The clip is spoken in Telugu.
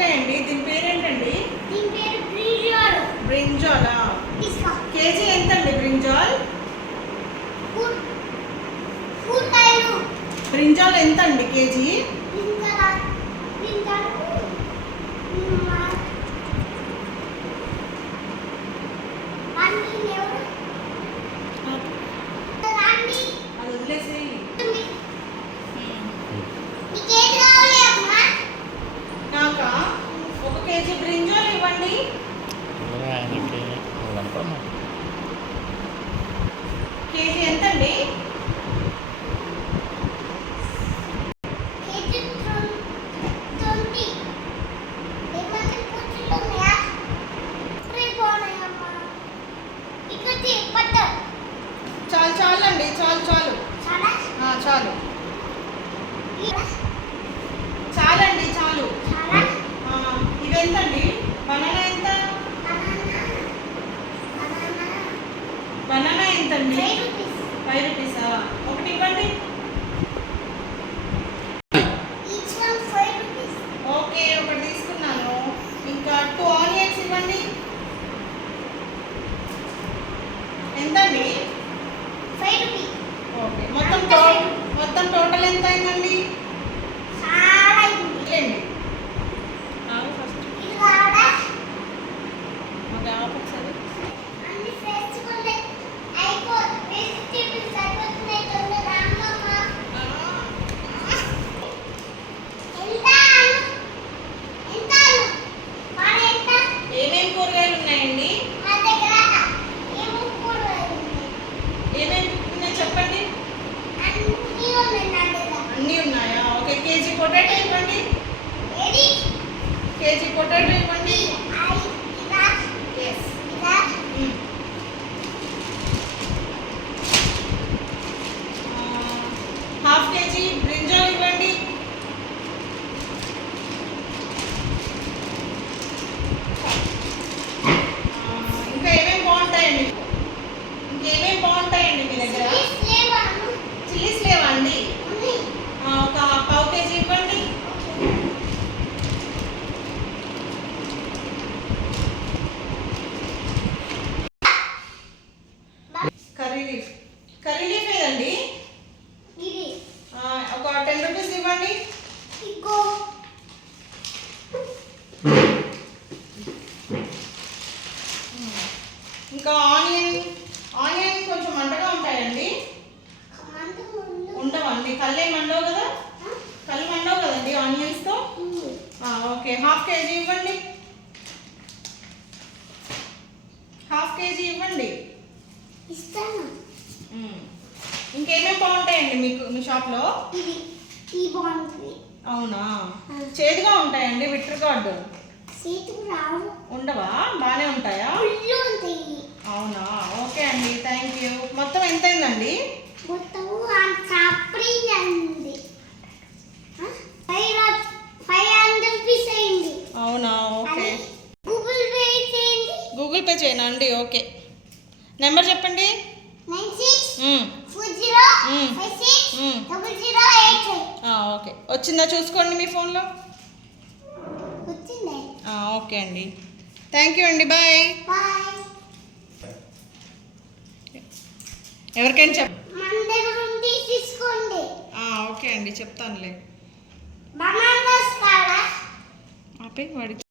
చిక్కుడుకాయ అండి. దీని పేరేంటండి? దీని పేరు బ్రింజాల్. బ్రింజాలా? కేజీ ఎంత అండి బ్రింజాల్? బ్రింజాల్ ఎంత అండి కేజీ? అది వదిలేసి నాకా 1 కేజీ బ్రింజాల్ ఇవ్వండి. కేజీ ఎంత అండి? చాలు చాలండి, చాలు చాలు చాలు చాలండి, చాలు. ఇవెంతండి? బనానా ఎంత? బనానా ఎంతండి? 5 రూపీసా? ఒకటి ఇవ్వండి. ఓకే, ఒకటి తీసుకున్నాను. ఇంకా 2 ఆనియన్స్ ఇవ్వండి. ఎంతండి? 5 రూపీస్. ఓకే, మొత్తం టోటల్ ఎంత అయిందండి? ఏమేమి కూరగాయలు ఉన్నాయండి? ఏమేమి ఉన్నాయి చెప్పండి. అన్నీ ఉన్నాయా? ఓకే, కేజీ పొటాటో ఇవ్వండి. కేజీ పొటాటో ఇవ్వండి. హాఫ్ కేజీ బ్రింజాల్ ఇవ్వండి. ఇంకా ఏమేమి బాగుంటాయండి? ఇంకేమేమి బాగుంటాయండి మీ దగ్గర? చిల్లీస్ లేవా అండి? ఒక 1/2 కేజీ ఇవ్వండి. కర్రీ లీఫ్ ఏదండి? ఒక 10 రూపీస్ ఇవ్వండి. ఇంకా ఆనియన్ కొంచెం మంటగా ఉంటాయండి. ఉండవండి, కళ్ళు మండవు కదా? కళ్ళు మండవు కదండి ఆనియన్స్తో? ఓకే, హాఫ్ కేజీ ఇవ్వండి. హాఫ్ కేజీ ఇవ్వండి. ఇంకేమేమి బాగుంటాయండి మీ షాప్లో? అవునా? చేదుగా ఉంటాయండి విట్టర్ గార్డ్? ఉండవా? బాగానే ఉంటాయా? అవునా? ఓకే అండి, థ్యాంక్ యూ. మొత్తం ఎంత అయిందండి? అవునా? ఓకే, గూగుల్ పే చేయనా అండి? ఓకే, నెంబర్ చెప్పండి. ఓకే, వచ్చిందా చూసుకోండి మీ ఫోన్లో. ఓకే అండి, థ్యాంక్ యూ అండి, బాయ్. ఎవరికైనా ఓకే అండి, చెప్తానులే. ఆపే వాడికి.